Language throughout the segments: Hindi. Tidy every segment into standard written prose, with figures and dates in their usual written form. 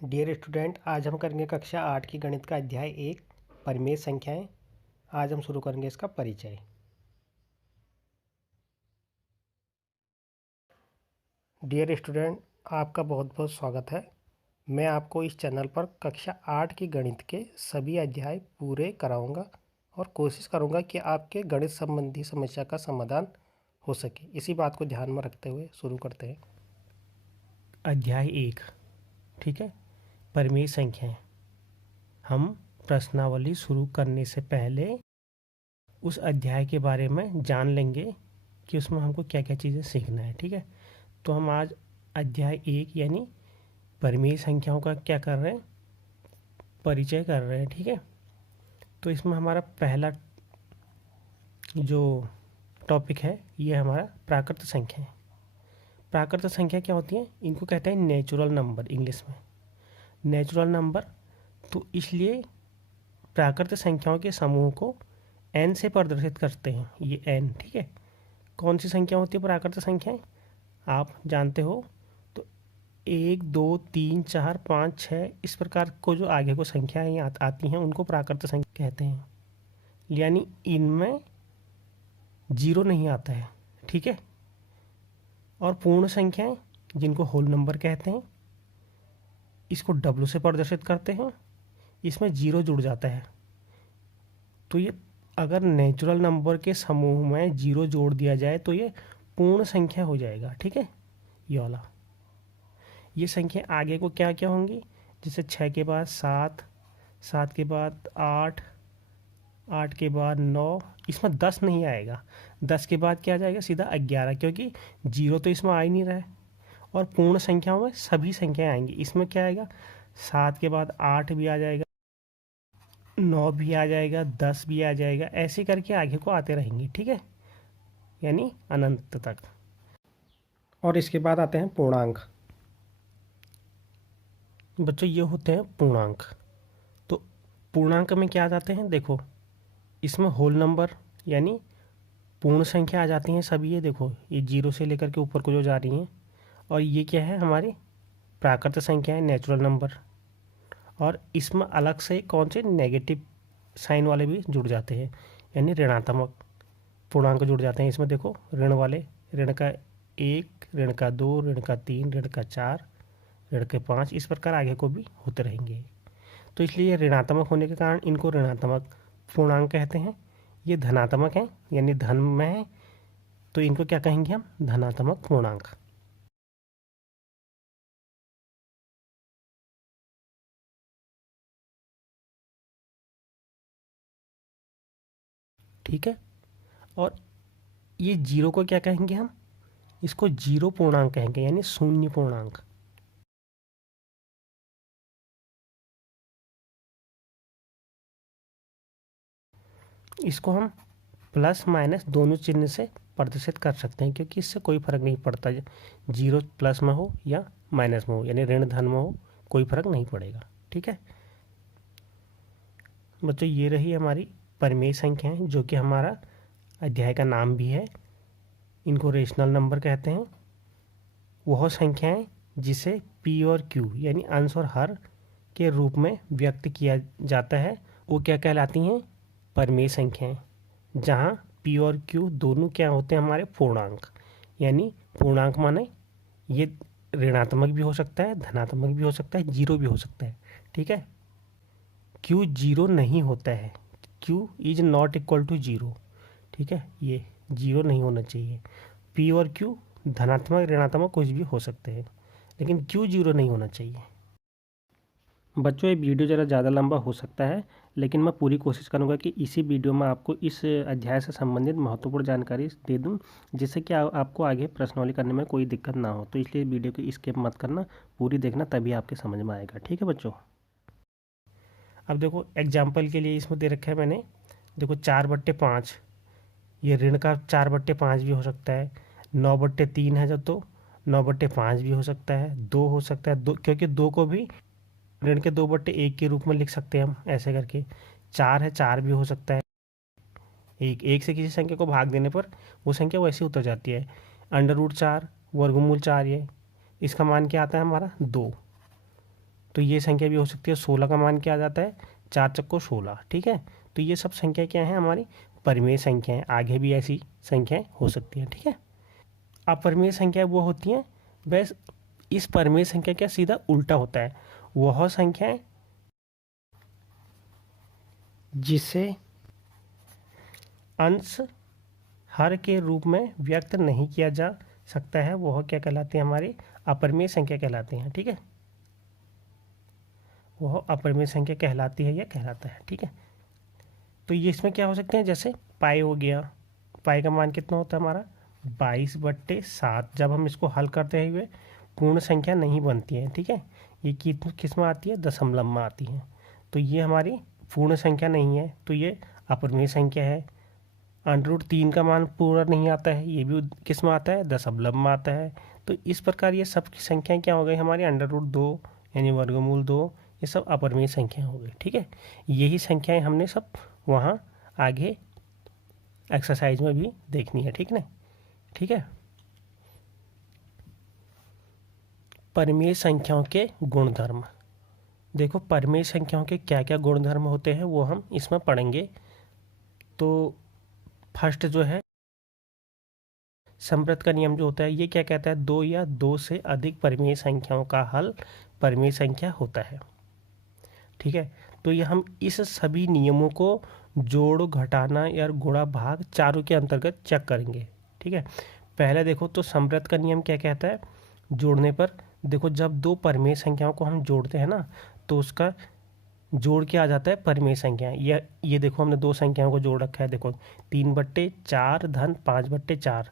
डियर स्टूडेंट, आज हम करेंगे कक्षा 8 की गणित का अध्याय 1 परिमेय संख्याएं। आज हम शुरू करेंगे इसका परिचय। डियर स्टूडेंट, आपका बहुत बहुत स्वागत है। मैं आपको इस चैनल पर कक्षा 8 की गणित के सभी अध्याय पूरे कराऊंगा और कोशिश करूंगा कि आपके गणित संबंधी समस्या का समाधान हो सके। इसी बात को ध्यान में रखते हुए शुरू करते हैं। अध्याय 1, ठीक है, परिमेय संख्याएं। हम प्रश्नावली शुरू करने से पहले उस अध्याय के बारे में जान लेंगे कि उसमें हमको क्या क्या चीज़ें सीखना है, ठीक है। तो हम आज अध्याय 1 यानी परिमेय संख्याओं का क्या कर रहे हैं, परिचय कर रहे हैं, ठीक है। तो इसमें हमारा पहला जो टॉपिक है ये हमारा प्राकृत संख्या है। प्राकृत संख्या क्या होती है? इनको कहते हैं नेचुरल नंबर इंग्लिश में, नेचुरल नंबर। तो इसलिए प्राकृत संख्याओं के समूह को n से प्रदर्शित करते हैं, ये n, ठीक है। कौन सी संख्या होती है प्राकृत संख्याएं? आप जानते हो। तो 1, 2, 3, 4, 5, 6 इस प्रकार को जो आगे को संख्याएं आती हैं उनको प्राकृत संख्या कहते हैं। यानी इनमें जीरो नहीं आता है, ठीक है। और पूर्ण संख्याएं जिनको होल नंबर कहते हैं, इसको W से प्रदर्शित करते हैं, इसमें जीरो जुड़ जाता है। तो ये अगर नेचुरल नंबर के समूह में जीरो जोड़ दिया जाए तो ये पूर्ण संख्या हो जाएगा, ठीक है, ये वाला। ये संख्या आगे को क्या क्या होंगी? जैसे 6 के बाद 7, 7 के बाद 8, 8 के बाद 9, इसमें 10 नहीं आएगा। 10 के बाद क्या आ जाएगा? सीधा 11, क्योंकि जीरो तो इसमें आ ही नहीं रहा है। और पूर्ण संख्याओं में सभी संख्याएं आएंगी। इसमें क्या आएगा? 7 के बाद 8 भी आ जाएगा, 9 भी आ जाएगा, 10 भी आ जाएगा, ऐसे करके आगे को आते रहेंगे, ठीक है, यानी अनंत तक। और इसके बाद आते हैं पूर्णांक। बच्चों ये होते हैं पूर्णांक। तो पूर्णांक में क्या आ जाते हैं? देखो, इसमें होल नंबर यानी पूर्ण संख्या आ जाती हैं सभी। ये देखो, ये जीरो से लेकर के ऊपर को जो जा रही हैं। और ये क्या है? हमारी प्राकृत संख्या है, नेचुरल नंबर। और इसमें अलग से कौन से नेगेटिव साइन वाले भी जुड़ जाते हैं, यानी ऋणात्मक पूर्णांक जुड़ जाते हैं इसमें। देखो, ऋण वाले, ऋण का 1, ऋण का 2, ऋण का 3, ऋण का 4, ऋण के 5, इस प्रकार आगे को भी होते रहेंगे। तो इसलिए ये ऋणात्मक होने के कारण इनको ऋणात्मक पूर्णांक कहते हैं। ये धनात्मक हैं यानी धन में है, तो इनको क्या कहेंगे हम? धनात्मक पूर्णांक, ठीक है। और ये जीरो को क्या कहेंगे हम? इसको जीरो पूर्णांक कहेंगे, यानी शून्य पूर्णांक। इसको हम प्लस माइनस दोनों चिन्ह से प्रदर्शित कर सकते हैं, क्योंकि इससे कोई फर्क नहीं पड़ता, जीरो प्लस में हो या माइनस में हो, यानी ऋण धन में हो, कोई फर्क नहीं पड़ेगा, ठीक है। बच्चों ये रही हमारी परिमेय संख्याएं, जो कि हमारा अध्याय का नाम भी है। इनको रेशनल नंबर कहते हैं। वह संख्याएं जिसे P और Q यानी अंश और हर के रूप में व्यक्त किया जाता है, वो क्या कहलाती हैं? परिमेय संख्याएं। जहाँ P और Q दोनों क्या होते हैं? हमारे पूर्णांक। यानी पूर्णांक माने ये ऋणात्मक भी हो सकता है, धनात्मक भी हो सकता है, जीरो भी हो सकता है, ठीक है। Q जीरो नहीं होता है, Q is not equal to zero, ठीक है, ये जीरो नहीं होना चाहिए। P और Q धनात्मक ऋणात्मक कुछ भी हो सकते हैं, लेकिन Q जीरो नहीं होना चाहिए। बच्चों ये वीडियो ज़रा ज़्यादा लंबा हो सकता है, लेकिन मैं पूरी कोशिश करूंगा कि इसी वीडियो में आपको इस अध्याय से संबंधित महत्वपूर्ण जानकारी दे दूं, जिससे कि आपको आगे प्रश्नावली करने में कोई दिक्कत ना हो। तो इसलिए वीडियो को स्किप मत करना, पूरी देखना, तभी आपके समझ में आएगा, ठीक है बच्चों। अब देखो, एग्जाम्पल के लिए इसमें दे रखा है मैंने, देखो 4/5, ये ऋण का 4/5 भी हो सकता है। 9/3 है जब, तो 9/5 भी हो सकता है, 2 हो सकता है, 2, क्योंकि 2 को भी ऋण के 2/1 के रूप में लिख सकते हैं हम, ऐसे करके। 4 है, 4 भी हो सकता है। एक से किसी संख्या को भाग देने पर वो संख्या वैसे उतर जाती है। √4 वर्गमूल 4 ये, इसका मान क्या आता है हमारा 2। तो ये संख्या भी हो सकती है। 16 का मान क्या आ जाता है, 4 चक्को 16, ठीक है। तो ये सब संख्या क्या है हमारी परिमेय संख्याएं। आगे भी ऐसी संख्याएं हो सकती हैं, ठीक है। अपरिमेय संख्या वो होती हैं, बस इस परिमेय संख्या का सीधा उल्टा होता है। वह संख्याएं जिसे अंश हर के रूप में व्यक्त नहीं किया जा सकता है, वह क्या कहलाती है, हमारी अपरिमेय संख्या कहलाती हैं, ठीक है। वह अपरिमेय संख्या कहलाती है या कहलाता है, ठीक है। तो ये इसमें क्या हो सकते हैं, जैसे पाई हो गया। पाई का मान कितना होता है हमारा 22/7। जब हम इसको हल करते हुए पूर्ण संख्या नहीं बनती है, ठीक है। ये किस में आती है, दशमलव में आती है। तो ये हमारी पूर्ण संख्या नहीं है, तो ये अपरिमेय संख्या है। √3 का मान पूरा नहीं आता है, ये भी किस में आता है, दशमलव में आता है। तो इस प्रकार ये सब की संख्याएं क्या हो गई हमारी, √2 यानी वर्गमूल 2, ये सब अपरिमेय संख्याएं हो गई, ठीक है। यही संख्याएं हमने सब वहाँ आगे एक्सरसाइज में भी देखनी है, ठीक ना, ठीक है। परिमेय संख्याओं के गुणधर्म। देखो परिमेय संख्याओं के क्या क्या गुणधर्म होते हैं वो हम इसमें पढ़ेंगे। तो फर्स्ट जो है संप्रत का नियम जो होता है, ये क्या कहता है, 2 या 2 से अधिक परिमेय संख्याओं का हल परिमेय संख्या होता है, ठीक है। तो ये हम इस सभी नियमों को जोड़, घटाना या गुणा भाग चारों के अंतर्गत चेक करेंगे, ठीक है। पहले देखो तो संप्रत का नियम क्या कहता है, जोड़ने पर देखो जब दो परिमेय संख्याओं को हम जोड़ते हैं ना, तो उसका जोड़ के आ जाता है परिमेय संख्या। ये देखो हमने दो संख्याओं को जोड़ रखा है, देखो 3/4 धन 5/4।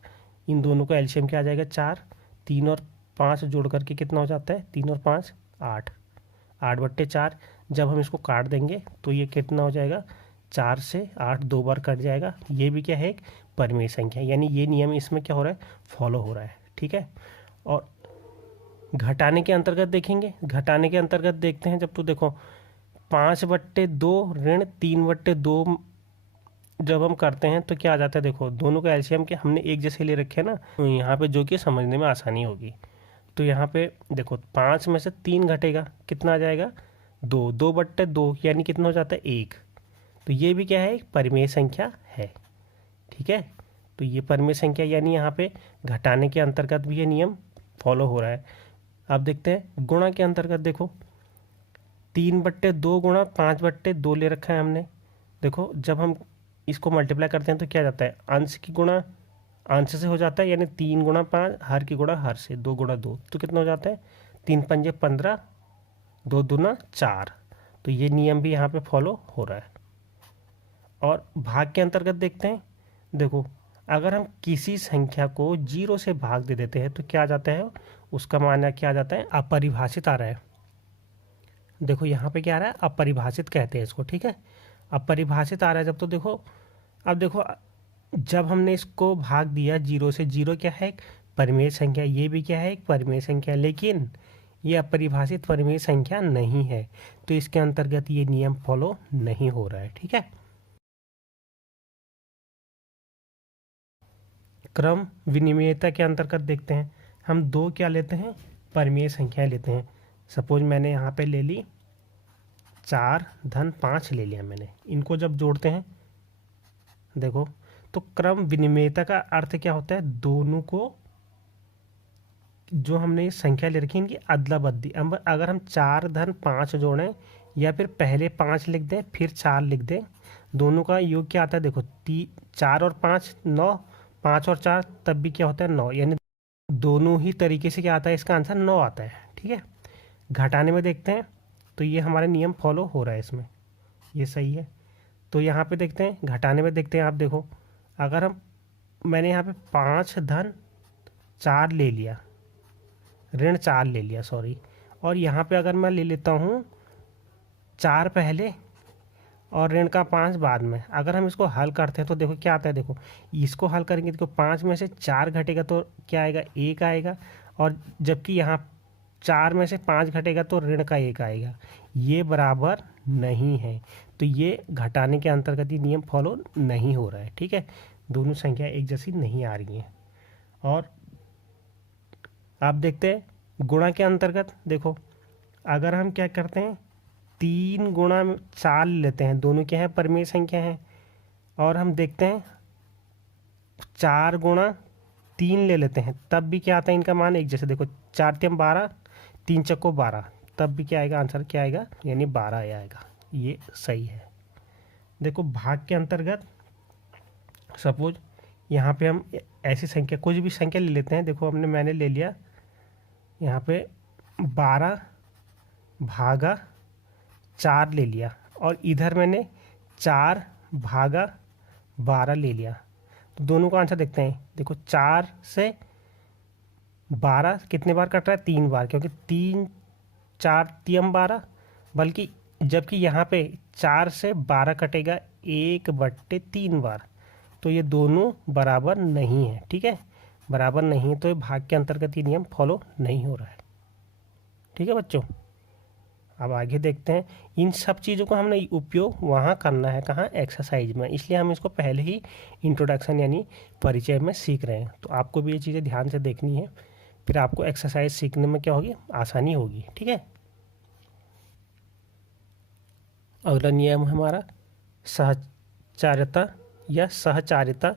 इन दोनों का एलसीएम क्या आ जाएगा 4। 3 और 5 जोड़ करके कितना हो जाता है, 3 और 5 8। 8/4 जब हम इसको काट देंगे तो ये कितना हो जाएगा, 4 से 8 2 बार कट जाएगा। ये भी क्या है, एक परिमेय संख्या, यानी ये नियम इसमें क्या हो रहा है, फॉलो हो रहा है, ठीक है। और घटाने के अंतर्गत देखेंगे, घटाने के अंतर्गत देखते हैं जब, तो देखो 5/2 ऋण 3/2 जब हम करते हैं तो क्या आ जाता है, देखो दोनों का एलसीएम के हमने एक जैसे ले रखे हैं ना, तो यहाँ पे जो कि समझने में आसानी होगी। तो यहाँ पे देखो 5 में से 3 घटेगा, कितना आ जाएगा 2। 2/2 यानी कितना हो जाता है 1। तो ये भी क्या है, एक परिमेय संख्या है, ठीक है। तो ये परिमेय संख्या, यानी यहाँ पे घटाने के अंतर्गत भी ये नियम फॉलो हो रहा है। अब देखते हैं गुणा के अंतर्गत, देखो 3/2 गुणा 5/2 ले रखा है हमने। देखो जब हम इसको मल्टीप्लाई करते हैं तो क्या जाता है, अंश की गुणा अंश से हो जाता है, यानी 3 गुणा 5, हर की गुणा हर से, 2 गुणा 2, तो कितना हो जाता है 3 पंजे 15, 2 दूना 4। तो ये नियम भी यहाँ पे फॉलो हो रहा है। और भाग के अंतर्गत देखते हैं, देखो अगर हम किसी संख्या को 0 से भाग दे देते हैं तो क्या आ जाता है, उसका मान क्या आ जाता है, अपरिभाषित आ रहा है। देखो यहाँ पे क्या आ रहा है, अपरिभाषित कहते हैं इसको, ठीक है। अपरिभाषित आ रहा है जब, तो देखो अब देखो जब हमने इसको भाग दिया 0 से, 0 क्या है, एक परिमेय संख्या, ये भी क्या है, एक परिमेय संख्या, लेकिन ये अपरिभाषित परिमेय संख्या नहीं है, तो इसके अंतर्गत ये नियम फॉलो नहीं हो रहा है, ठीक है। क्रम विनिमेयता के अंतर्गत देखते हैं, हम दो क्या लेते हैं, परिमेय संख्याएं लेते हैं। सपोज मैंने यहाँ पे ले ली 4 धन 5 ले लिया मैंने, इनको जब जोड़ते हैं देखो, तो क्रम विनिमेयता का अर्थ क्या होता है, दोनों को जो हमने संख्या ले रखी है इनकी अदला बदली। अब अगर हम 4 धन 5 जोड़ें या फिर पहले 5 लिख दें फिर 4 लिख दें, दोनों का योग क्या आता है, देखो 4 और 5 9, 5 और 4 तब भी क्या होता है 9, यानी दोनों ही तरीके से क्या आता है, इसका आंसर 9 आता है, ठीक है। घटाने में देखते हैं तो ये हमारा नियम फॉलो हो रहा है इसमें, ये सही है। तो यहाँ पे देखते हैं, घटाने में देखते हैं, आप देखो अगर मैंने यहाँ पे 5 धन 4 ले लिया, ऋण 4 ले लिया सॉरी, और यहाँ पे अगर मैं ले लेता हूँ 4 पहले और ऋण का 5 बाद में, अगर हम इसको हल करते हैं तो देखो क्या आता है, देखो इसको हल करेंगे तो 5 में से 4 घटेगा तो क्या आएगा, 1 आएगा। और जबकि यहाँ 4 में से 5 घटेगा तो ऋण का 1 आएगा, ये बराबर नहीं है। तो ये घटाने के अंतर्गत ये नियम फॉलो नहीं हो रहा है। ठीक है, दोनों संख्या एक जैसी नहीं आ रही हैं। और आप देखते हैं गुणा के अंतर्गत, देखो अगर हम क्या करते हैं 3 गुणा 4 लेते हैं, दोनों क्या है परिमेय संख्या हैं, और हम देखते हैं 4 गुणा 3 ले लेते हैं, तब भी क्या आता है इनका मान एक जैसे। देखो 4×3 = 12, 3×4 = 12, तब भी क्या आएगा आंसर, क्या आएगा यानी 12 आएगा। ये सही है। देखो भाग के अंतर्गत सपोज यहाँ पे हम ऐसी संख्या कुछ भी संख्या ले लेते हैं। देखो मैंने ले लिया यहाँ पे 12/4 ले लिया, और इधर मैंने 4/12 ले लिया। तो दोनों का आंसर देखते हैं। देखो 4 से 12 कितने बार कट रहा है, 3 बार, क्योंकि 3×4 = 12, बल्कि जबकि यहाँ पे 4 से 12 कटेगा 1/3 बार। तो ये दोनों बराबर नहीं है। ठीक है, बराबर नहीं है, तो ये भाग के अंतर्गत ये नियम फॉलो नहीं हो रहा है। ठीक है बच्चों, अब आगे देखते हैं। इन सब चीज़ों को हमने उपयोग वहाँ करना है, कहाँ, एक्सरसाइज में, इसलिए हम इसको पहले ही इंट्रोडक्शन यानी परिचय में सीख रहे हैं। तो आपको भी ये चीज़ें ध्यान से देखनी है, फिर आपको एक्सरसाइज सीखने में क्या होगी, आसानी होगी। ठीक है, अगला नियम हमारा सहचार्यता या सहचार्यता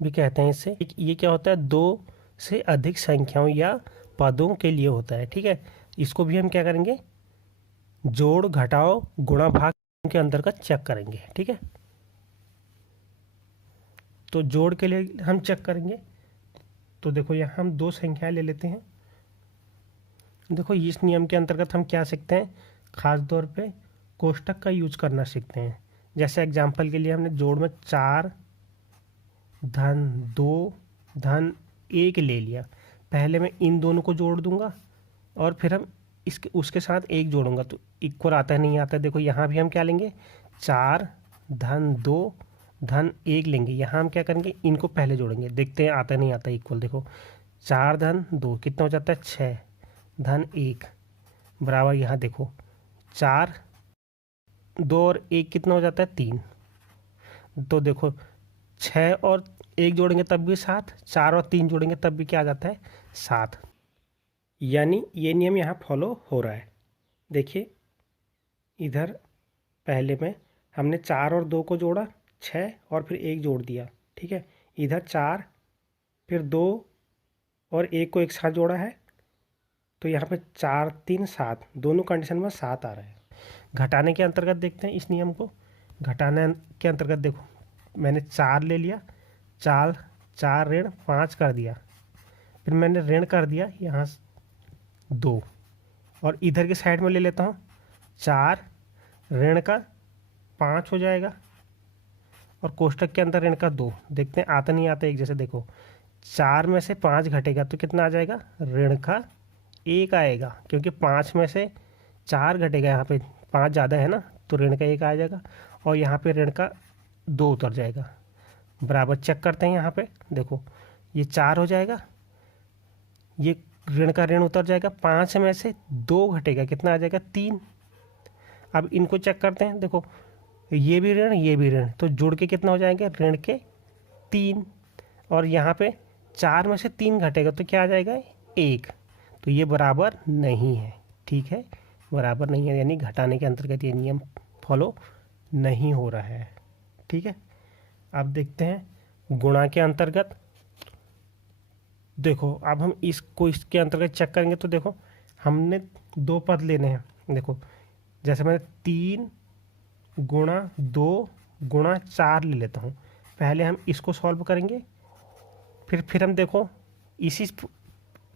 भी कहते हैं इसे। ये क्या होता है, 2 से अधिक संख्याओं या पदों के लिए होता है। ठीक है, इसको भी हम क्या करेंगे, जोड़ घटाओ गुणा भाग के अंतर्गत चेक करेंगे। ठीक है, तो जोड़ के लिए हम चेक करेंगे। तो देखो यहाँ हम 2 संख्याएं ले लेते हैं। देखो इस नियम के अंतर्गत हम क्या सीखते हैं, खास तौर पे कोष्टक का यूज करना सीखते हैं। जैसे एग्जांपल के लिए हमने जोड़ में 4-2-1 ले लिया। पहले मैं इन दोनों को जोड़ दूंगा और फिर हम उसके साथ 1 जोड़ूंगा, तो इक्वल आता है नहीं आता है। देखो यहाँ भी हम क्या लेंगे, 4-2-1 लेंगे। यहाँ हम क्या करेंगे, इनको पहले जोड़ेंगे, देखते हैं आता नहीं आता इक्वल। देखो 4-2 कितना हो जाता है, 6-1 बराबर, यहाँ देखो 4-2 और 1 कितना हो जाता है, 3। तो देखो 6 और 1 जोड़ेंगे तब भी 7, 4 और 3 जोड़ेंगे तब भी क्या आ जाता है, 7। यानी ये नियम यहाँ फॉलो हो रहा है। देखिए इधर पहले में हमने 4 और 2 को जोड़ा, 6 और फिर 1 जोड़ दिया। ठीक है, इधर 4 फिर 2 और 1 को एक साथ जोड़ा है, तो यहाँ पे 4-3-7 दोनों कंडीशन में 7 आ रहा है। घटाने के अंतर्गत देखते हैं इस नियम को। घटाने के अंतर्गत देखो मैंने 4 ले लिया, 4 ऋण 5 कर दिया, फिर मैंने ऋण कर दिया यहाँ 2, और इधर के साइड में ले लेता हूँ 4 ऋण का 5 हो जाएगा, और कोष्टक के अंदर ऋण का 2। देखते हैं आता नहीं आता एक जैसे। देखो 4 में से 5 घटेगा तो कितना आ जाएगा, ऋण का 1 आएगा, क्योंकि 5 में से 4 घटेगा, यहाँ पे 5 ज़्यादा है ना, तो ऋण का 1 आ जाएगा, और यहाँ पे ऋण का 2 उतर जाएगा। बराबर चेक करते हैं, यहाँ पे देखो ये 4 हो जाएगा, ये ऋण का ऋण उतर जाएगा, 5 में से 2 घटेगा, कितना आ जाएगा, 3। अब इनको चेक करते हैं। देखो ये भी ऋण ये भी ऋण, तो जुड़ के कितना हो जाएंगे, ऋण के 3, और यहाँ पे 4 में से 3 घटेगा तो क्या आ जाएगा, 1। तो ये बराबर नहीं है। ठीक है, बराबर नहीं है, यानी घटाने के अंतर्गत ये नियम फॉलो नहीं हो रहा है। ठीक है, अब देखते हैं गुणा के अंतर्गत। देखो अब हम इसके अंतर्गत चेक करेंगे, तो देखो हमने 2 पद लेने हैं। देखो जैसे मैं 3×2×4 ले लेता हूँ। पहले हम इसको सॉल्व करेंगे, फिर हम देखो इसी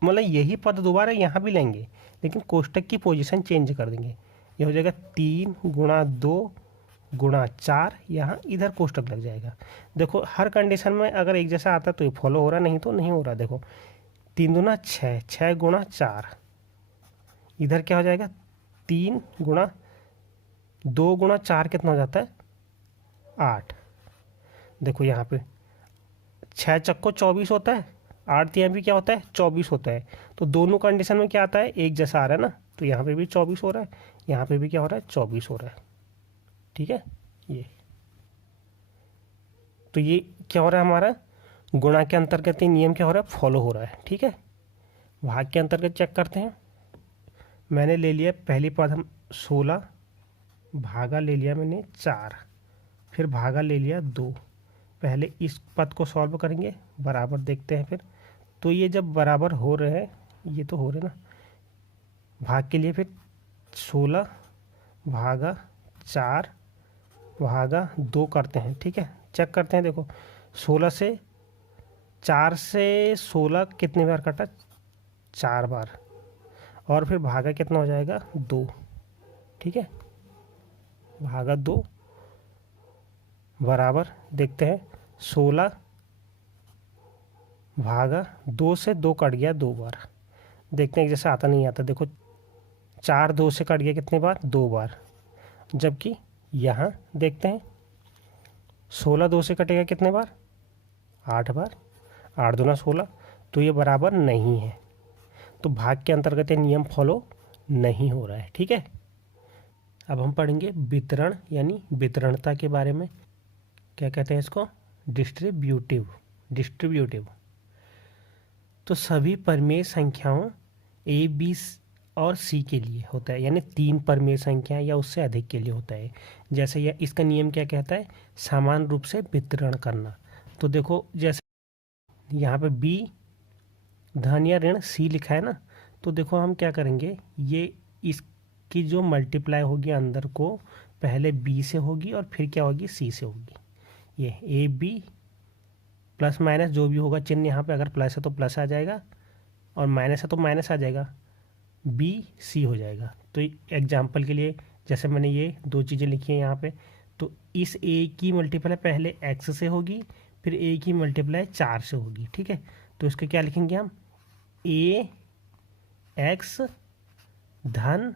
मतलब यही पद दोबारा यहाँ भी लेंगे, लेकिन कोष्टक की पोजीशन चेंज कर देंगे। ये हो जाएगा 3×2×4, यहाँ इधर कोष्टक लग जाएगा। देखो हर कंडीशन में अगर एक जैसा आता तो ये फॉलो हो रहा, नहीं तो नहीं हो रहा। देखो 3×6 6×4, इधर क्या हो जाएगा, 3×2×4 कितना हो जाता है, 8। देखो यहाँ पे 6 चक्को 24 होता है, 8 यहाँ भी क्या होता है, 24 होता है। तो दोनों कंडीशन में क्या आता है, एक जैसा आ रहा है ना, तो यहाँ पे भी 24 हो रहा है, यहाँ पे भी क्या हो रहा है, 24 हो रहा है। ठीक है। ये तो ये क्या हो रहा है हमारा, गुणा के अंतर्गत ये नियम क्या हो रहा है, फॉलो हो रहा है। ठीक है। भाग के अंतर्गत चेक करते हैं। मैंने ले लिया पहली पद हम 16, भागा ले लिया मैंने 4, फिर भागा ले लिया 2। पहले इस पद को सॉल्व करेंगे, बराबर देखते हैं फिर। तो ये जब बराबर हो रहे हैं, ये तो हो रहे ना, भाग के लिए फिर 16 भागा 4 भागा 2 करते हैं। ठीक है, चेक करते हैं। देखो 16 से 4 से 16 कितनी बार कटा, 4 बार, और फिर भागा कितना हो जाएगा, 2। ठीक है, भागा 2 बराबर देखते हैं 16 भागा 2 से 2 कट गया 2 बार। देखते हैं जैसे आता नहीं आता। देखो 4 2 से कट गया कितने बार, 2 बार। जबकि यहाँ देखते हैं 16 2 से कटेगा कितने बार, 8 बार। 8 दूना 16, तो ये बराबर नहीं है। तो भाग के अंतर्गत ये नियम फॉलो नहीं हो रहा है। ठीक है। अब हम पढ़ेंगे वितरण यानी वितरणता के बारे में। क्या कहते हैं इसको, डिस्ट्रीब्यूटिव। तो सभी परिमेय संख्याओं ए बी और सी के लिए होता है, यानी 3 परिमेय संख्याएं या उससे अधिक के लिए होता है। जैसे यह इसका नियम क्या कहता है, समान रूप से वितरण करना। तो देखो जैसे यहाँ पे बी धन या ऋण सी लिखा है ना, तो देखो हम क्या करेंगे, ये इसकी जो मल्टीप्लाई होगी अंदर को पहले बी से होगी और फिर क्या होगी, सी से होगी। ये ए बी प्लस माइनस जो भी होगा चिन्ह, यहाँ पे अगर प्लस है तो प्लस आ जाएगा और माइनस है तो माइनस आ जाएगा, बी सी हो जाएगा। तो एग्जाम्पल के लिए जैसे मैंने ये 2 चीज़ें लिखी हैं यहाँ पे, तो इस ए की मल्टीप्लाई पहले एक्स से होगी, फिर ए की मल्टीप्लाई 4 से होगी। ठीक है, तो इसके क्या लिखेंगे हम, ए एक्स धन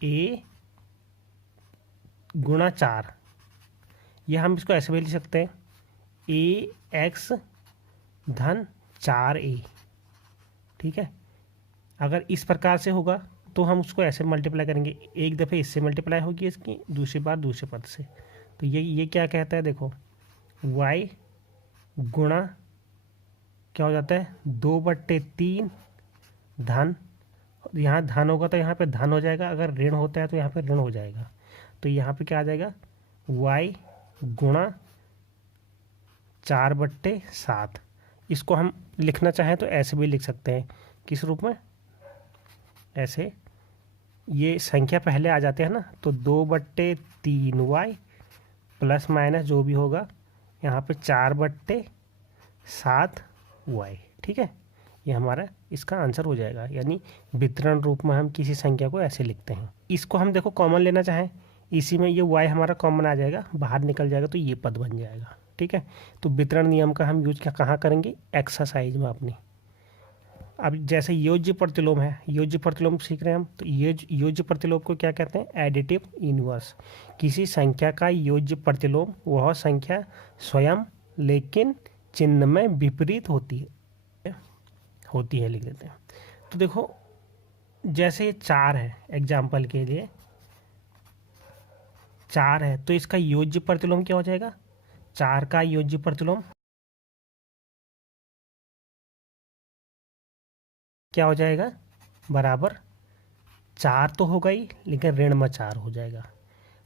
ए गुणा 4। यह हम इसको ऐसे भी लिख सकते हैं, ए एक्स धन 4a। ठीक है, अगर इस प्रकार से होगा तो हम उसको ऐसे मल्टीप्लाई करेंगे, एक दफ़े इससे मल्टीप्लाई होगी इसकी, दूसरी बार दूसरे पद से। तो ये क्या कहता है, देखो y गुणा क्या हो जाता है, 2/3 धन, यहाँ धन होगा तो यहाँ पे धन हो जाएगा, अगर ऋण होता है तो यहाँ पे ऋण हो जाएगा। तो यहाँ पे क्या आ जाएगा, y गुणा 4/7। इसको हम लिखना चाहें तो ऐसे भी लिख सकते हैं, किस रूप में, ऐसे। ये संख्या पहले आ जाते हैं ना, तो 2/3y प्लस माइनस जो भी होगा यहाँ पे 4/7y। ठीक है, ये हमारा इसका आंसर हो जाएगा। यानी वितरण रूप में हम किसी संख्या को ऐसे लिखते हैं। इसको हम देखो कॉमन लेना चाहें, इसी में ये y हमारा कॉमन आ जाएगा, बाहर निकल जाएगा तो ये पद बन जाएगा। ठीक है, तो वितरण नियम का हम यूज कहाँ करेंगे, एक्सरसाइज में अपनी। अब जैसे योज्य प्रतिलोम है, योज्य प्रतिलोम सीख रहे हैं हम, तो योज्य प्रतिलोम को क्या कहते हैं, एडिटिव इनवर्स। किसी संख्या का योज्य प्रतिलोम वह संख्या स्वयं लेकिन चिन्ह में विपरीत होती है, लिख देते हैं। तो देखो जैसे ये 4 है, एग्जाम्पल के लिए 4 है, तो इसका योज्य प्रतिलोम क्या हो जाएगा, 4 का योज्य प्रतिलोम क्या हो जाएगा, बराबर 4 तो होगा ही, लेकिन ऋण में 4 हो जाएगा।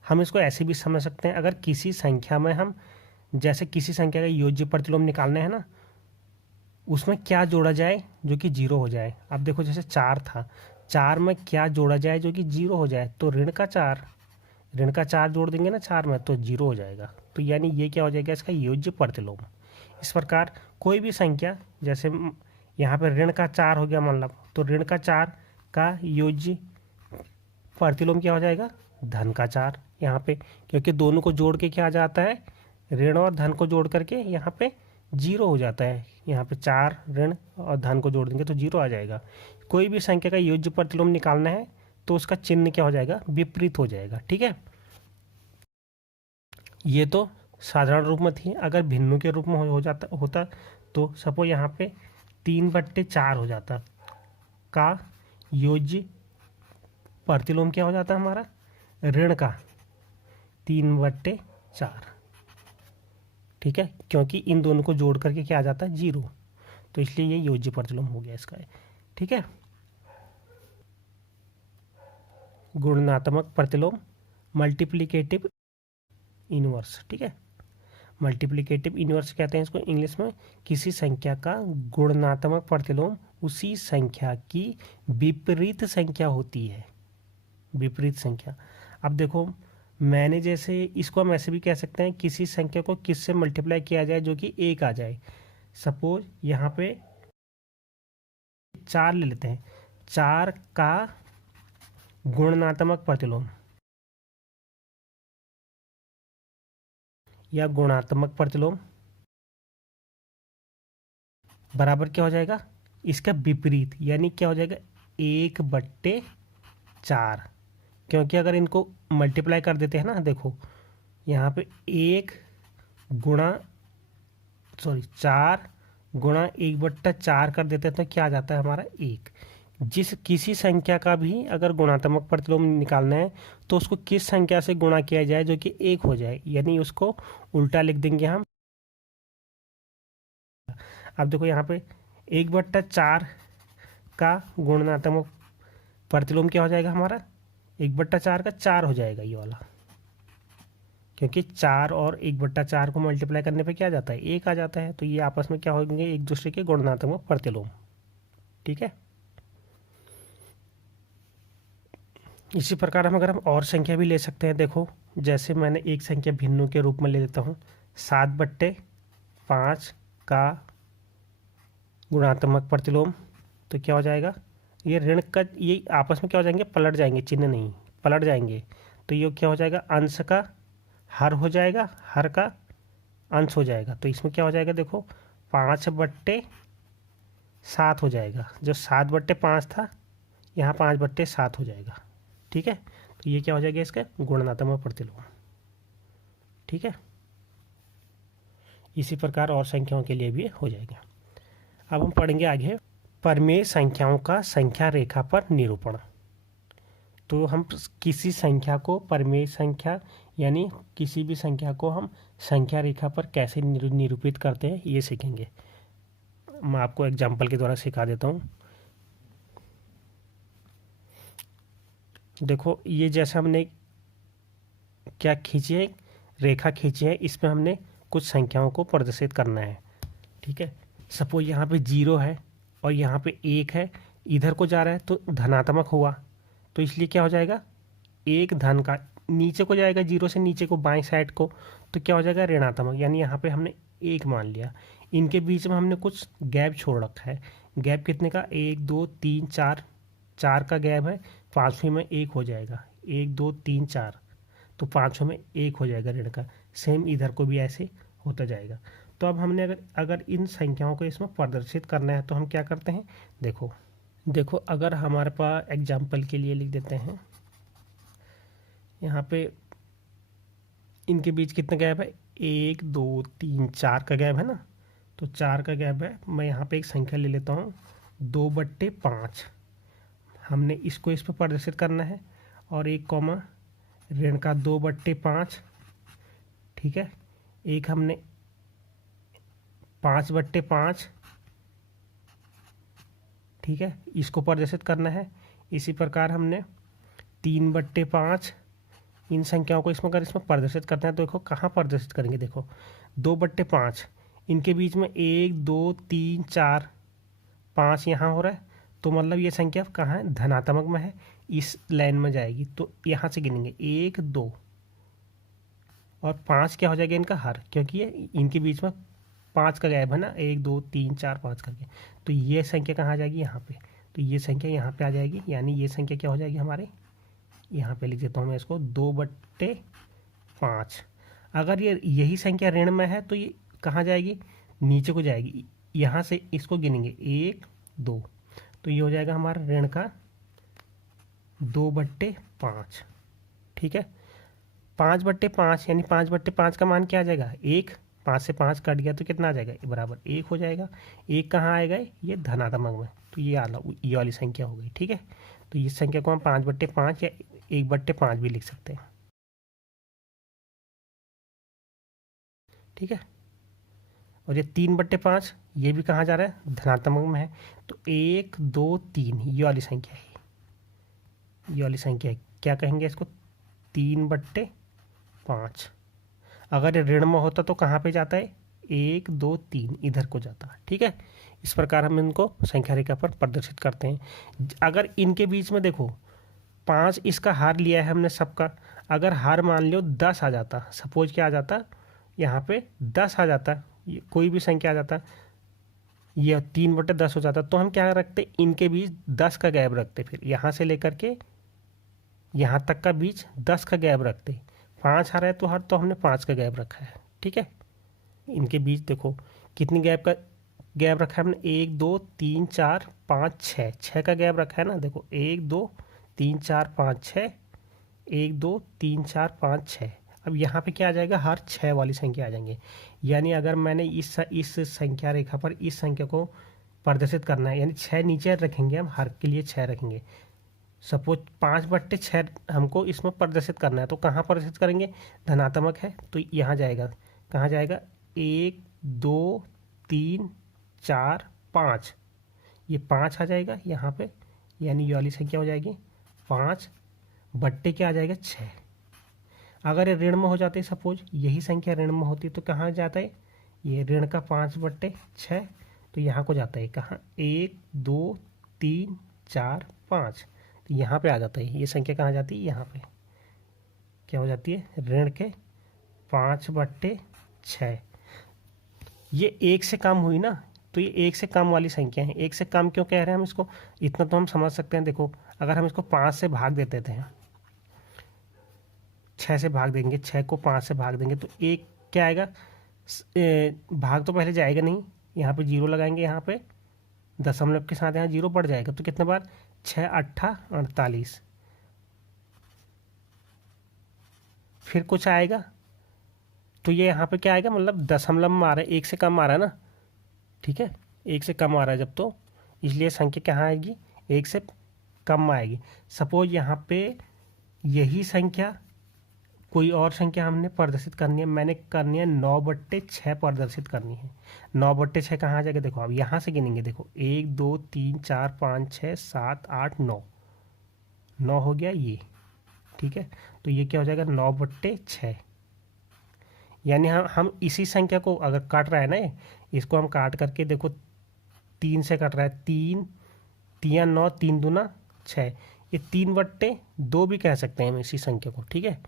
हम इसको ऐसे भी समझ सकते हैं, अगर किसी संख्या में हम, जैसे किसी संख्या का योज्य प्रतिलोम निकालना है ना, उसमें क्या जोड़ा जाए जो कि 0 हो जाए। अब देखो जैसे 4 था, 4 में क्या जोड़ा जाए जो कि 0 हो जाए, तो ऋण का 4 जोड़ देंगे ना 4 में, तो 0 हो जाएगा। तो यानी ये क्या हो जाएगा, इसका योज्य प्रतिलोम। इस प्रकार कोई भी संख्या, जैसे यहाँ पे ऋण का 4 हो गया मतलब, तो ऋण का 4 का योज्य प्रतिलोम क्या हो जाएगा, धन का 4 यहाँ पे, क्योंकि दोनों को जोड़ के क्या आ जाता है, ऋण और धन को जोड़ करके यहाँ पे 0 हो जाता है। यहाँ पे 4 ऋण और धन को जोड़ देंगे तो 0 आ जाएगा। कोई भी संख्या का योज्य प्रतिलोम निकालना है तो उसका चिन्ह क्या हो जाएगा, विपरीत हो जाएगा। ठीक है, ये तो साधारण रूप में थी। अगर भिन्नों के रूप में होता तो सपोज यहाँ पे 3/4 हो जाता, का योज्य प्रतिलोम क्या हो जाता हमारा, ऋण का 3/4, ठीक है, क्योंकि इन दोनों को जोड़ करके क्या आ जाता है 0, तो इसलिए ये योज्य प्रतिलोम हो गया इसका, ठीक है। गुणात्मक प्रतिलोम, मल्टीप्लिकेटिव इनवर्स, ठीक है। मल्टीप्लिकेटिव इनवर्स कहते हैं इसको इंग्लिश में। किसी संख्या का गुणात्मक प्रतिलोम उसी संख्या की विपरीत संख्या होती है, विपरीत संख्या। अब देखो, मैंने जैसे इसको हम ऐसे भी कह सकते हैं, किसी संख्या को किससे मल्टीप्लाई किया जाए जो कि 1 आ जाए। सपोज यहाँ पे 4 ले लेते हैं, 4 का गुणात्मक प्रतिलोम या गुणात्मक प्रतिलोम बराबर क्या हो जाएगा, इसका विपरीत, यानी क्या हो जाएगा 1/4। क्योंकि अगर इनको मल्टीप्लाई कर देते हैं ना, देखो यहाँ पे 4 गुणा 1/4 कर देते हैं तो क्या आ जाता है हमारा 1। जिस किसी संख्या का भी अगर गुणात्मक प्रतिलोम निकालना है तो उसको किस संख्या से गुणा किया जाए जो कि 1 हो जाए, यानी उसको उल्टा लिख देंगे हम। अब देखो यहाँ पे 1/4 का गुणात्मक प्रतिलोम क्या हो जाएगा हमारा, 1/4 का 4 हो जाएगा ये वाला, क्योंकि 4 और 1/4 को मल्टीप्लाई करने पे क्या आ जाता है 1 आ जाता है। तो ये आपस में क्या होंगे, एक दूसरे के गुणात्मक प्रतिलोम, ठीक है। इसी प्रकार हम और संख्या भी ले सकते हैं। देखो जैसे मैंने एक संख्या भिन्नों के रूप में ले लेता हूँ, 7/5 का गुणात्मक प्रतिलोम, तो क्या हो जाएगा, ये ऋण का, ये आपस में क्या हो जाएंगे, पलट जाएंगे, चिन्ह नहीं पलट जाएंगे। तो ये क्या हो जाएगा, अंश का हर हो जाएगा, हर का अंश हो जाएगा। तो इसमें क्या हो जाएगा, देखो 5/7 हो जाएगा, जो 7/5 था यहाँ 5/7 हो जाएगा, ठीक है। तो ये क्या हो जाएगा, इसका गुणात्मक प्रतिलोम, ठीक है। इसी प्रकार और संख्याओं के लिए भी हो जाएगा। अब हम पढ़ेंगे आगे परिमेय संख्याओं का संख्या रेखा पर निरूपण। तो हम किसी संख्या को परिमेय संख्या, यानी किसी भी संख्या को हम संख्या रेखा पर कैसे निरूपित करते हैं ये सीखेंगे। मैं आपको एग्जाम्पल के द्वारा सिखा देता हूँ। देखो ये जैसे हमने क्या खींची है, रेखा खींची है, इसमें हमने कुछ संख्याओं को प्रदर्शित करना है, ठीक है। सपोज यहाँ पे 0 है और यहाँ पे 1 है, इधर को जा रहा है तो धनात्मक हुआ, तो इसलिए क्या हो जाएगा, 1 धन का नीचे को जाएगा, 0 से नीचे को बाएं साइड को, तो क्या हो जाएगा ऋणात्मक, यानी यहाँ पे हमने 1 मान लिया। इनके बीच में हमने कुछ गैप छोड़ रखा है, गैप कितने का, 1 2 3 4, 4 का गैप है, 5वें में 1 हो जाएगा, 1 2 3 4, तो 5वें में 1 हो जाएगा ऋण का। सेम इधर को भी ऐसे होता जाएगा। तो अब हमने अगर इन संख्याओं को इसमें प्रदर्शित करना है तो हम क्या करते हैं, देखो अगर हमारे पास एग्जाम्पल के लिए लिख देते हैं, यहाँ पे इनके बीच कितना गैप है, 1 2 3 4 का गैप है ना, तो 4 का गैप है। मैं यहाँ पे एक संख्या ले लेता हूँ 2/5, हमने इसको इस पर प्रदर्शित करना है, और 1 कॉमा ऋण का 2/5, ठीक है। एक हमने 5/5, ठीक है, इसको प्रदर्शित करना है। इसी प्रकार हमने 3/5, इन संख्याओं को इसमें अगर इसमें प्रदर्शित करना है तो देखो कहाँ प्रदर्शित करेंगे, देखो 2/5, इनके बीच में 1 2 3 4 5 यहाँ हो रहा है, तो मतलब ये संख्या कहाँ है, धनात्मक में है, इस लाइन में जाएगी, तो यहाँ से गिनेंगे 1 2 और 5 क्या हो जाएगा इनका हर, क्योंकि ये इनके बीच में 5 का गैप है ना, 1 2 3 4 5 करके, तो ये संख्या कहाँ आ जाएगी, यहाँ पे, तो ये संख्या यहाँ पे आ जाएगी, यानी ये संख्या क्या हो जाएगी हमारे, यहाँ पे लिख देता हूँ मैं इसको 2/5। अगर ये यही संख्या ऋण में है तो ये कहाँ जाएगी, नीचे को जाएगी, यहाँ से इसको गिनेंगे 1 2, तो ये हो जाएगा हमारा ऋण का 2/5, ठीक है। 5/5 यानी 5/5 का मान क्या आ जाएगा, 1, 5 से 5 कट गया तो कितना आ जाएगा, बराबर 1 हो जाएगा। 1 कहाँ आएगा, ये धनात्मक में, तो ये वाली संख्या हो गई, ठीक है। तो इस संख्या को हम 5/5 या 1/5 भी लिख सकते हैं। ठीक है, और ये 3/5 ये भी कहाँ जा रहा है, धनात्मक में है, तो 1 2 3 ये वाली संख्या है, ये वाली संख्या है, क्या कहेंगे इसको, 3/5। अगर ये ऋण में होता तो कहाँ पे जाता है, 1 2 3 इधर को जाता है। ठीक है, इस प्रकार हम इनको संख्या रेखा पर प्रदर्शित करते हैं। अगर इनके बीच में देखो 5 इसका हार लिया है हमने सबका, अगर हार मान लो 10 आ जाता, सपोज क्या आ जाता, यहाँ पे 10 आ जाता, कोई भी संख्या आ जाता, यह 3/10 हो जाता, तो हम क्या रखते, इनके बीच 10 का गैप रखते, फिर यहाँ से लेकर के यहाँ तक का बीच 10 का गैप रखते। 5 आ रहा है तो हर, तो हमने 5 का गैप रखा है। ठीक है, इनके बीच देखो कितनी गैप रखा है हमने, 1 2 3 4 5 6, 6 का गैप रखा है ना, देखो 1 2 3 4 5 6, 1 2 3 4 5 6। अब यहाँ पे क्या आ जाएगा, हर 6 वाली संख्या आ जाएंगे। यानी अगर मैंने इस संख्या रेखा पर इस संख्या को प्रदर्शित करना है, यानी 6 नीचे रखेंगे, हम हर के लिए 6 रखेंगे। सपोज 5/6 हमको इसमें प्रदर्शित करना है, तो कहाँ प्रदर्शित करेंगे, धनात्मक है तो यहाँ जाएगा, कहाँ जाएगा, 1 2 3 4 5, ये 5 आ जाएगा यहाँ पे, यानी ये वाली संख्या हो जाएगी 5/, क्या आ जाएगा, 6। अगर ये ऋण में हो जाते, सपोज यही संख्या ऋण में होती तो कहाँ जाता है, ये ऋण का 5/6, तो यहाँ को जाता है कहाँ, 1 2 3 4 5, तो यहाँ पे आ जाता है, ये संख्या कहाँ जाती है, यहाँ पे क्या हो जाती है, ऋण के 5/6। ये 1 से कम हुई ना, तो ये 1 से कम वाली संख्या है। 1 से कम क्यों कह रहे हैं हम इसको, इतना तो हम समझ सकते हैं। देखो अगर हम इसको 5 से भाग देते थे, 6 से भाग देंगे, 6 को 5 से भाग देंगे तो एक क्या आएगा, भाग तो पहले जाएगा नहीं, यहाँ पे 0 लगाएंगे, यहाँ पे दशमलव के साथ यहाँ 0 बढ़ जाएगा, तो कितने बार, 6 8 48, फिर कुछ आएगा, तो ये यहाँ पे क्या आएगा, मतलब दशमलव में आ रहा है, 1 से कम आ रहा है ना। ठीक है, 1 से कम आ रहा है जब, तो इसलिए संख्या कहाँ आएगी, 1 से कम आएगी। सपोज यहाँ पे यही संख्या, कोई और संख्या हमने प्रदर्शित करनी है, मैंने करनी है 9/6 प्रदर्शित करनी है। 9/6 कहाँ आ जाएगा, देखो अब यहाँ से गिनेंगे, देखो 1 2 3 4 5 6 7 8 9, 9 हो गया ये। ठीक है, तो ये क्या हो जाएगा, 9/6। यानी हम इसी संख्या को अगर काट रहा है ना, इसको हम काट करके देखो 3 से कट रहा है, 3 3 9 3 दूना 6, ये 3/2 भी कह सकते हैं हम इसी संख्या को। ठीक है,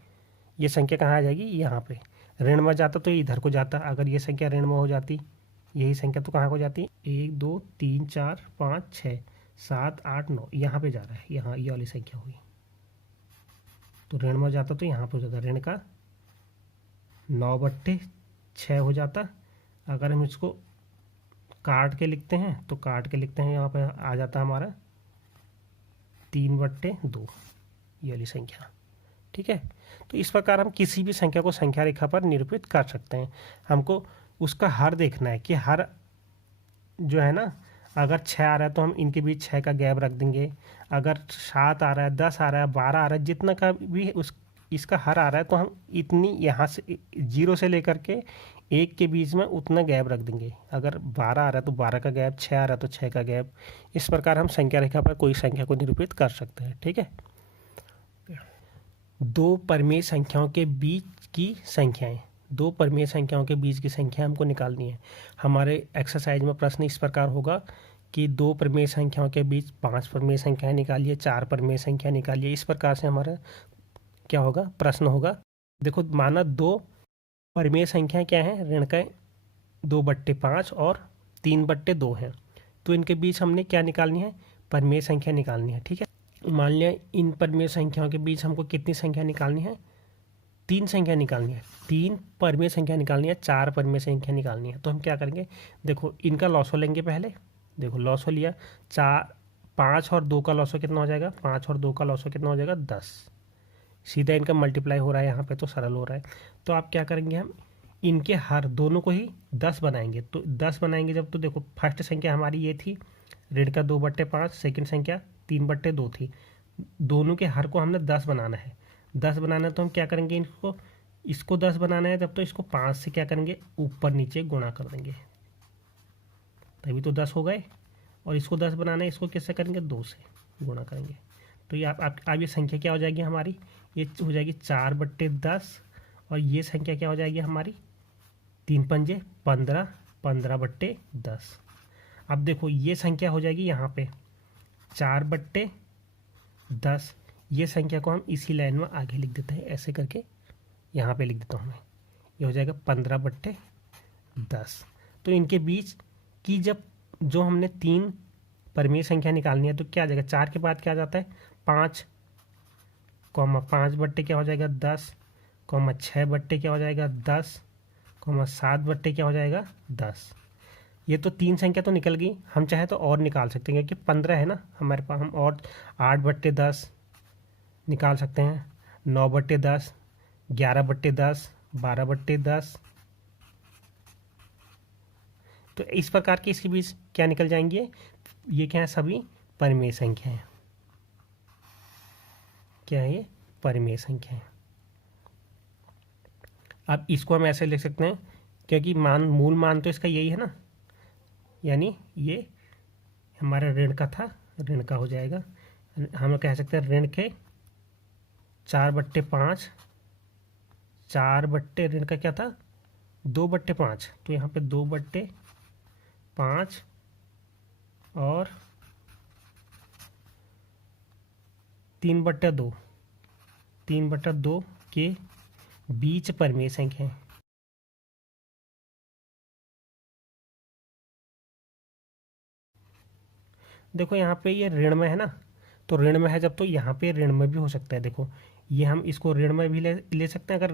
ये संख्या कहाँ आ जाएगी, यहाँ पे ऋण में जाता तो इधर को जाता, अगर ये संख्या ऋण में हो जाती, यही संख्या तो कहाँ को जाती, 1 2 3 4 5 6 7 8 9, यहाँ पे जा रहा है, यहाँ ये वाली संख्या हुई, तो ऋण में जाता तो यहाँ पे हो जाता, ऋण का 9/6 हो जाता। अगर हम इसको काट के लिखते हैं तो काट के लिखते हैं, यहाँ पे आ जाता हमारा 3/2 ये वाली संख्या। ठीक है, तो इस प्रकार हम किसी भी संख्या को संख्या रेखा पर निरूपित कर सकते हैं। हमको उसका हर देखना है कि हर जो है ना, अगर 6 आ रहा है तो हम इनके बीच 6 का गैप रख देंगे, अगर 7 आ रहा है, 10 आ रहा है, 12 आ रहा है, जितना का भी उस इसका हर आ रहा है तो हम इतनी यहाँ से 0 से लेकर के 1 के बीच में उतना गैप रख देंगे। अगर 12 आ रहा है तो 12 का गैप, 6 आ रहा है तो 6 का गैप। इस प्रकार हम संख्या रेखा पर कोई संख्या को निरूपित कर सकते हैं। ठीक है, दो परिमेय संख्याओं के बीच की संख्याएं, दो परिमेय संख्याओं के बीच की संख्या हमको निकालनी है। हमारे एक्सरसाइज में प्रश्न इस प्रकार होगा कि दो परिमेय संख्याओं के बीच 5 परिमेय संख्याएं निकालिए, 4 परिमेय संख्या निकालिए। इस प्रकार से हमारा क्या होगा, प्रश्न होगा। देखो माना दो परिमेय संख्याएं क्या हैं, ऋण का 2/5 और 3/2 है, तो इनके बीच हमने क्या निकालनी है, परिमेय संख्या निकालनी है। ठीक है, मान लिया इन परिमेय संख्याओं के बीच हमको कितनी संख्या निकालनी है, 3 संख्या निकालनी है, 3 परिमेय संख्या निकालनी है, 4 परिमेय संख्या निकालनी है। तो हम क्या करेंगे, देखो इनका लॉसो लेंगे पहले। देखो लॉसो लिया, 5 और 2 का लॉसो कितना हो जाएगा, 5 और 2 का लॉसो कितना हो जाएगा, 10। सीधा इनका मल्टीप्लाई हो रहा है यहाँ पे, तो सरल हो रहा है। तो आप क्या करेंगे, हम इनके हर दोनों को ही 10 बनाएंगे। तो 10 बनाएंगे जब, तो देखो फर्स्ट संख्या हमारी ये थी ऋण का 2/5, सेकंड संख्या 3/2 थी। दोनों के हर को हमने 10 बनाना है। 10 बनाना है तो हम क्या करेंगे, इसको 10 बनाना है तब तो इसको 5 से क्या करेंगे, ऊपर नीचे गुणा कर देंगे, तभी तो 10 हो गए। और इसको 10 बनाना है, इसको किससे करेंगे, 2 से गुणा करेंगे। तो ये आप ये संख्या क्या हो जाएगी हमारी, ये हो जाएगी 4/10। और ये संख्या क्या हो जाएगी हमारी, 3 पंजे 15, 15/10। अब देखो ये संख्या हो जाएगी यहाँ पे 4/10। ये संख्या को हम इसी लाइन में आगे लिख देते हैं, ऐसे करके यहाँ पे लिख देता हूँ मैं। ये हो जाएगा 15/10। तो इनके बीच की जो हमने 3 परिमेय संख्या निकालनी है तो क्या आ जाएगा, 4 के बाद क्या आ जाता है 5, 5 क्या हो जाएगा 10, 6 क्या हो जाएगा 10, 7 क्या हो जाएगा 10। ये तो 3 संख्या तो निकल गई। हम चाहे तो और निकाल सकते हैं क्योंकि 15 है ना हमारे पास, हम और 8/10 निकाल सकते हैं, 9/10, 11/10, 12/10। तो इस प्रकार के इसके बीच क्या निकल जाएंगे, ये क्या है, सभी परिमेय संख्या है। क्या है ये, परिमेय संख्या है। अब इसको हम ऐसे लिख सकते हैं क्योंकि मूल मान तो इसका यही है ना, यानी ये हमारा ऋण का था, ऋण का हो जाएगा। हम कह सकते हैं ऋण के 4/5, ऋण का क्या था 2/5, तो यहाँ पे 2/5 और 3/2, 3/2 के बीच परिमेय संख्या है। देखो यहाँ पे ये ऋण में है ना, तो ऋण में है जब तो यहाँ पे ऋण में भी हो सकता है। देखो ये हम इसको ऋण में भी ले सकते हैं। अगर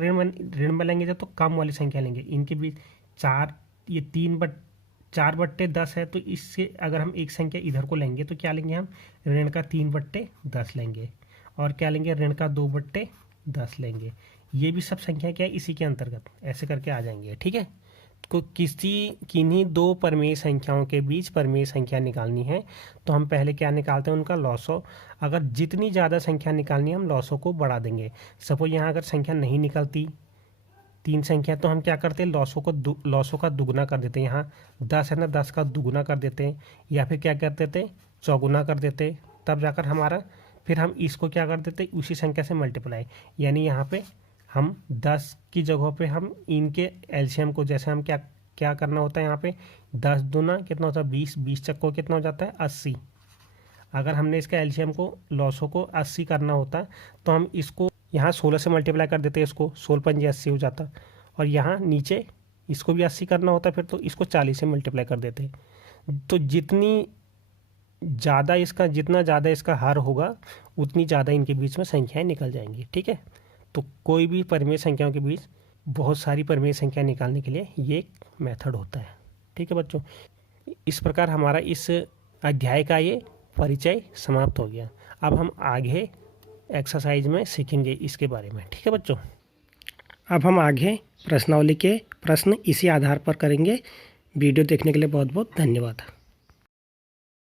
ऋण में लेंगे जब तो कम वाली संख्या लेंगे। इनके बीच 4/10 है, तो इससे अगर हम एक संख्या इधर को लेंगे तो क्या लेंगे, हम ऋण का 3/10 लेंगे। और क्या लेंगे, ऋण का 2/10 लेंगे। ये भी सब संख्या क्या है, इसी के अंतर्गत ऐसे करके आ जाएंगे। ठीक है, को किन्हीं 2 परिमेय संख्याओं के बीच परिमेय संख्या निकालनी है तो हम पहले क्या निकालते हैं, उनका लॉसो। अगर जितनी ज़्यादा संख्या निकालनी है हम लॉसो को बढ़ा देंगे। सपोज यहाँ अगर संख्या नहीं निकलती 3 संख्या, तो हम क्या करते हैं, लॉसो का दुगुना कर देते हैं। यहाँ 10 है ना, 10 का दुगुना कर देते हैं, या फिर क्या कर देते हैं, चौगुना कर देते, तब जाकर हमारा, फिर हम इसको क्या कर देते, उसी संख्या से मल्टीप्लाई। यानी यहाँ पे हम 10 की जगह पे हम इनके एलसीएम को, जैसे हम क्या करना होता है, यहाँ पे 10 दूना कितना होता है 20, 20 चक्को कितना हो जाता है 80। अगर हमने इसका एलसीएम को, लॉसो को 80 करना होता तो हम इसको यहाँ 16 से मल्टीप्लाई कर देते, इसको 16 पंजे 80 हो जाता। और यहाँ नीचे इसको भी 80 करना होता, फिर तो इसको 40 से मल्टीप्लाई कर देते। तो जितना ज़्यादा इसका हर होगा उतनी ज़्यादा इनके बीच में संख्याएं निकल जाएंगी। ठीक है, तो कोई भी परिमेय संख्याओं के बीच बहुत सारी परिमेय संख्या निकालने के लिए ये एक मेथड होता है। ठीक है बच्चों, इस प्रकार हमारा इस अध्याय का ये परिचय समाप्त हो गया। अब हम आगे एक्सरसाइज में सीखेंगे इसके बारे में। ठीक है बच्चों, अब हम आगे प्रश्नावली के प्रश्न इसी आधार पर करेंगे। वीडियो देखने के लिए बहुत बहुत धन्यवाद।